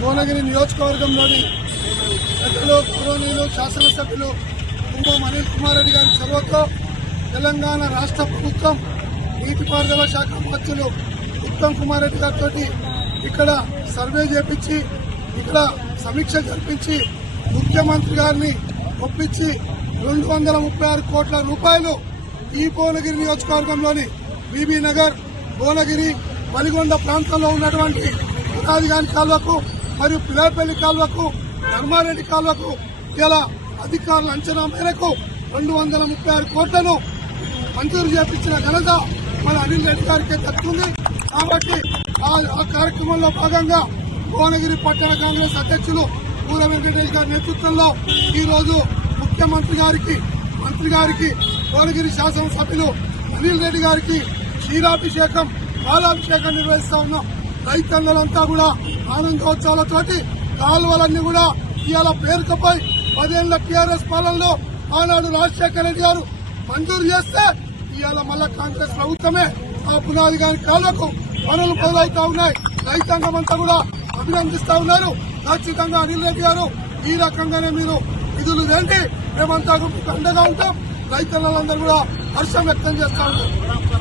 భువనగిరి నియోజకవర్గంలోని పెద్దలు గౌరవనీయులు శాసనసభ్యులు కుంభం అనిల్ కుమార్ రెడ్డి గారి చొరవతో తెలంగాణ రాష్ట్ర ప్రభుత్వం నీటిపారుదల శాఖ మంత్రులు ఉత్తమ్ కుమార్ రెడ్డి గారితో ఇక్కడ సర్వే చేపించి ఇక్కడ సమీక్ష జరిపించి ముఖ్యమంత్రి గారిని ఒప్పించి 236 కోట్ల రూపాయలు ఈ భువనగిరి నియోజకవర్గంలోని బీబీ నగర్, భువనగిరి, వలిగొండ ప్రాంతంలో ఉన్నటువంటి పునాదిగాని కాల్వకు మరియు పిలాపల్లి కాల్వకు, ధర్మారెడ్డి కాల్వకు ఇలా అధికారుల అంచనా మేరకు 236 కోట్లను మంజూరు చేపించిన ఘనత మన అనిల్ రెడ్డి గారికి దక్కుతుంది. కాబట్టి ఆ కార్యక్రమంలో భాగంగా భువనగిరి పట్టణ కాంగ్రెస్ అధ్యక్షులు పూల వెంకటేష్ గారి నేతృత్వంలో ఈ రోజు ముఖ్యమంత్రి గారికి, మంత్రి గారికి, భువనగిరి శాసనసభ్యులు అనిల్ రెడ్డి గారికి క్షీరాభిషేకం, పాలాభిషేకం నిర్వహిస్తా ఉన్నాం. రైతన్నలంతా కూడా ఆనందోత్సవాలతోటి కాలువలన్నీ కూడా ఇవాళ పేరుకపై 10 ఏళ్ల టీఆర్ఎస్ పాలనలో ఆనాడు రాజశేఖర రెడ్డి గారు మంజూరు చేస్తే ఇవాళ మళ్ళా కాంగ్రెస్ ప్రభుత్వమే ఆ పునాది గారి కాళ్లకు పనులు మొదలవుతా ఉన్నాయి. రైతాంగం అంతా కూడా అభినందిస్తా ఉన్నారు. ఖచ్చితంగా అనిల్ రెడ్డి గారు ఈ రకంగానే మీరు నిధులు ఏంటి మేమంతా అండగా ఉంటాం. రైతులందరూ కూడా హర్షం వ్యక్తం చేస్తా ఉన్నారు.